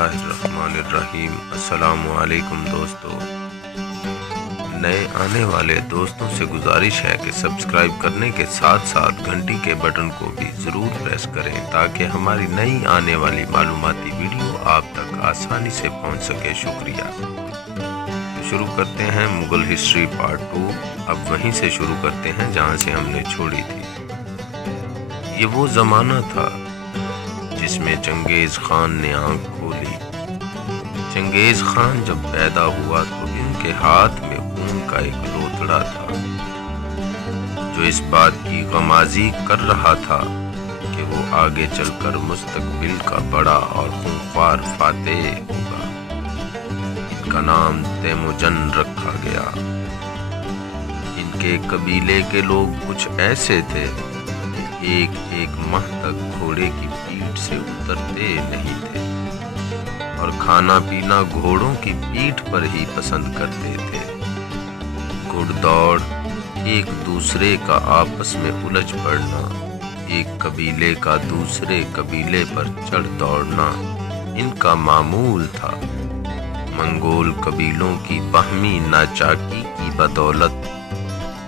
बिस्मिल्लाहिर्रहमानिर्रहीम। अस्सलाम वालेकुम दोस्तों। नए आने वाले दोस्तों से गुजारिश है कि सब्सक्राइब करने के साथ साथ घंटी के बटन को भी ज़रूर प्रेस करें ताकि हमारी नई आने वाली मालूमाती वीडियो आप तक आसानी से पहुंच सके। शुक्रिया। तो शुरू करते हैं मुग़ल हिस्ट्री पार्ट 2। अब वहीं से शुरू करते हैं जहां से हमने छोड़ी थी। ये वो ज़माना था जिसमें चंगेज़ खान ने आँख खोली। चंगेज़ खान जब पैदा हुआ तो इनके हाथ में खून का एक लोथड़ा था जो इस बात की गमाज़ी कर रहा था कि वो आगे चलकर मुस्तकबिल का बड़ा और खूंखार फातेह होगा। इनका नाम तैमुजन रखा गया। इनके कबीले के लोग कुछ ऐसे थे एक एक माह तक घोड़े की पीठ से उतरते नहीं थे और खाना पीना घोड़ों की पीठ पर ही पसंद करते थे। घुड़दौड़, एक दूसरे का आपस में उलझ पड़ना, एक कबीले का दूसरे कबीले पर चढ़ दौड़ना इनका मामूल था। मंगोल कबीलों की बाहमी नाचाकी की बदौलत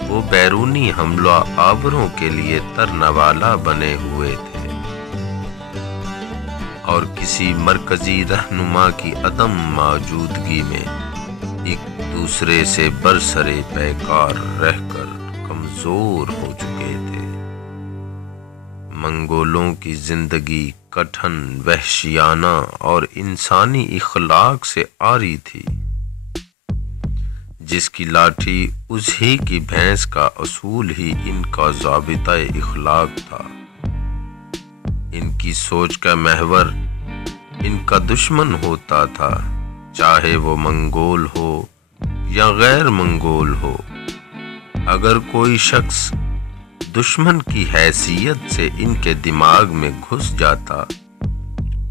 वो बैरूनी हमला आवरों के लिए तरनवाला बने हुए थे और किसी मरकजी रहनुमा की अदम मौजूदगी में एक दूसरे से बरसरे पैकार रहकर कमजोर हो चुके थे। मंगोलों की जिंदगी कठिन, वहशियाना और इंसानी इखलाक से आरी थी। जिसकी लाठी उसी की भैंस का असूल ही इनका ज़ाबिता इखलाक था। इनकी सोच का महवर इनका दुश्मन होता था, चाहे वो मंगोल हो या गैर मंगोल हो। अगर कोई शख्स दुश्मन की हैसियत से इनके दिमाग में घुस जाता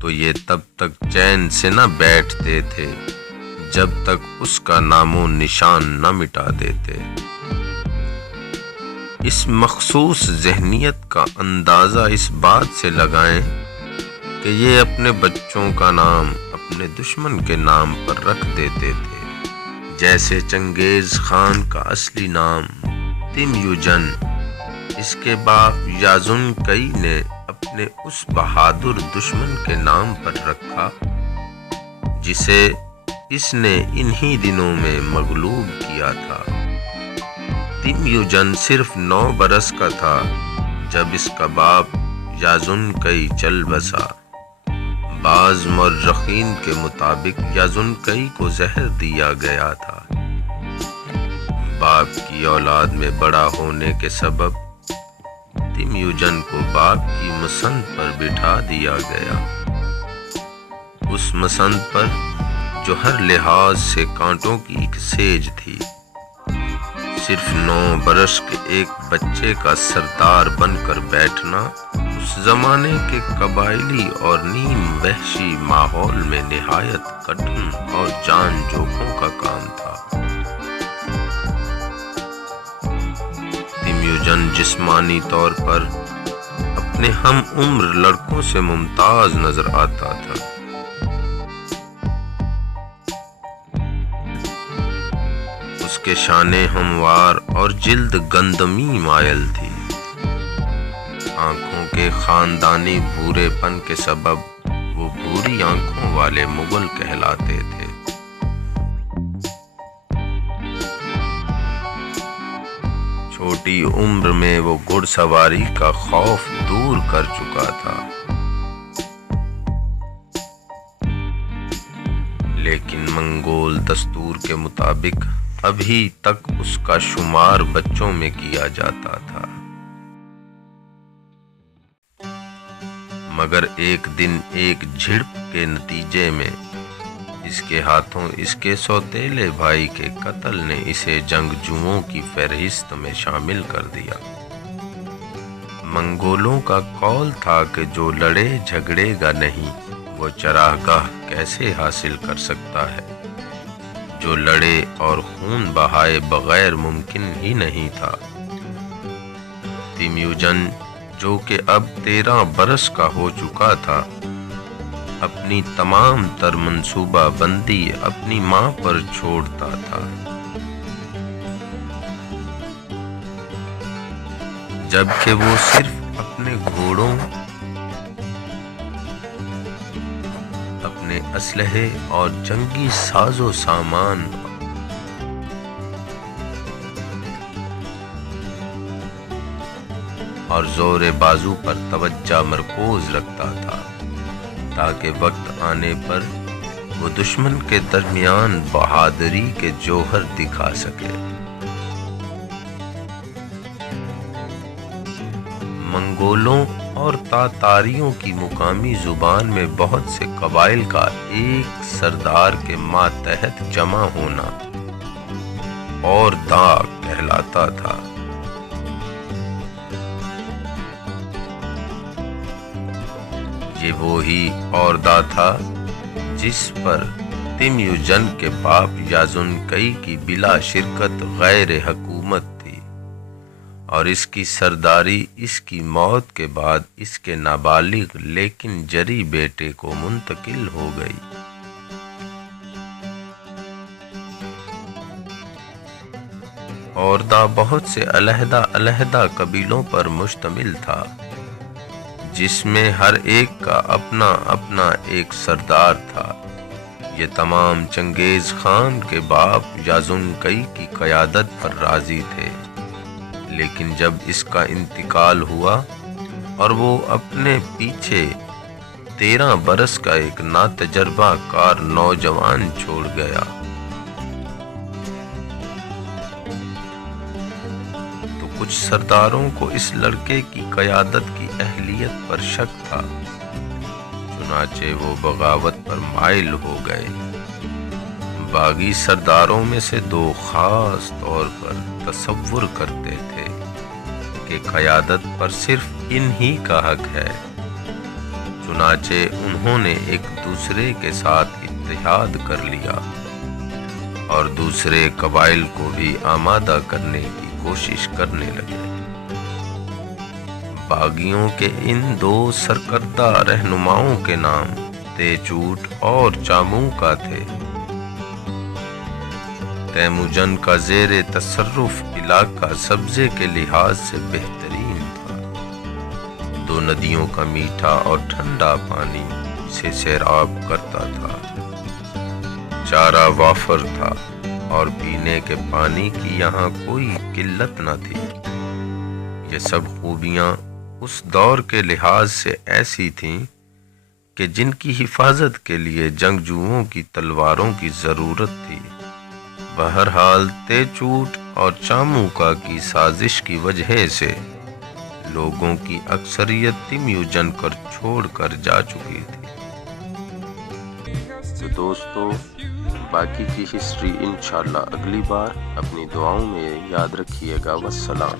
तो ये तब तक चैन से न बैठते थे जब तक उसका नामो निशान न मिटा देते। इस मखसूस ज़हनियत का अंदाज़ा इस बात से लगाएं कि ये अपने बच्चों का नाम अपने दुश्मन के नाम पर रख देते थे। जैसे चंगेज़ खान का असली नाम तिमयुजन इसके बाप याजुन कई ने अपने उस बहादुर दुश्मन के नाम पर रखा जिसे इसने इन्हीं दिनों में मगलूब किया था। तिमयुजन सिर्फ 9 बरस का था जब इसका बाप याजुन कई चल बसा। बाज़ मौर्रखीन के मुताबिक याजुन कई को जहर दिया गया था। बाप की औलाद में बड़ा होने के सबब तिमयुजन को बाप की मसंद पर बिठा दिया गया। उस मसंद पर जो हर लिहाज से कांटों की एक सेज थी। सिर्फ 9 बरस के एक बच्चे का सरदार बनकर बैठना उस जमाने के कबायली और नीम वहशी माहौल में निहायत कठिन और जान जोखों का काम था। तिमयुजन जिस्मानी तौर पर अपने हम उम्र लड़कों से मुमताज नजर आता था। उसके शाने हमवार और जिल्द गंदमी मायल थी। आंखों के खानदानी भूरेपन के सबब वो भूरी आंखों वाले मुगल कहलाते थे। छोटी उम्र में वो घुड़सवारी का खौफ दूर कर चुका था, लेकिन मंगोल दस्तूर के मुताबिक अभी तक उसका शुमार बच्चों में किया जाता था। मगर एक दिन एक झिड़प के नतीजे में इसके हाथों इसके सौतेले भाई के कत्ल ने इसे जंगजुओं की फहरिस्त में शामिल कर दिया। मंगोलों का कौल था कि जो लड़े झगड़ेगा नहीं वो चरागाह कैसे हासिल कर सकता है। जो लड़े और खून बहाए बगैर मुमकिन ही नहीं था। तिमयुजन जो कि अब 13 बरस का हो चुका था اپنی تمام تر منصوبہ بندی اپنی ماں پر چھوڑتا تھا، جبکہ وہ صرف اپنے گھوڑوں، اپنے اسلحے اور جنگی ساز و سامان اور زور بازو پر توجہ مرکوز رکھتا تھا، تاکہ وقت آنے پر وہ دشمن کے درمیان بہادری کے جوہر دکھا سکے۔ منگولوں اور تاتاریوں کی مقامی زبان میں بہت سے قبائل کا ایک سردار کے ماتحت جمع ہونا اور دا کہلاتا تھا۔ یہ وہی اوردہ تھا جس پر تیمیوجن کے باپ یازنکئی کی بلا شرکت غیر حکومت تھی، اور اس کی سرداری اس کی موت کے بعد اس کے نابالغ لیکن جری بیٹے کو منتقل ہو گئی۔ اوردہ بہت سے علیحدہ علیحدہ قبیلوں پر مشتمل تھا، جس میں ہر ایک کا اپنا اپنا ایک سردار تھا۔ یہ تمام چنگیز خان کے باپ یازنکئی کی قیادت پر راضی تھے، لیکن جب اس کا انتقال ہوا اور وہ اپنے پیچھے 13 برس کا ایک ناتجربہ کار نوجوان چھوڑ گیا، تو کچھ سرداروں کو اس لڑکے کی قیادت کی اہلیت پر شک تھا، چنانچہ وہ بغاوت پر مائل ہو گئے۔ باغی سرداروں میں سے 2 خاص طور پر تصور کرتے تھے کہ قیادت پر صرف انہی کا حق ہے، چنانچہ انہوں نے ایک دوسرے کے ساتھ اتحاد کر لیا اور دوسرے قبائل کو بھی آمادہ کرنے کی کوشش کرنے لگے۔ باغیوں کے ان 2 سرکردہ رہنماؤں کے نام تیچوٹ اور چاموکا تھے۔ تیموجن کا زیر تصرف علاقہ سبزے کے لحاظ سے بہترین تھا، 2 ندیوں کا میٹھا اور ٹھنڈا پانی سے سیراب کرتا تھا، چارہ وافر تھا اور پینے کے پانی کی یہاں کوئی قلت نہ تھی۔ یہ سب خوبیاں اس دور کے لحاظ سے ایسی تھیں کہ جن کی حفاظت کے لیے جنگجوؤں کی تلواروں کی ضرورت تھی۔ بہرحال تیچوٹ اور چاموکا کی سازش کی وجہ سے لوگوں کی اکثریت تیمیوجن کو چھوڑ کر جا چکی تھی۔ تو دوستو، باقی کی ہسٹری انشاءاللہ اگلی بار اپنی دعاؤں میں یاد رکھیے گا۔ والسلام۔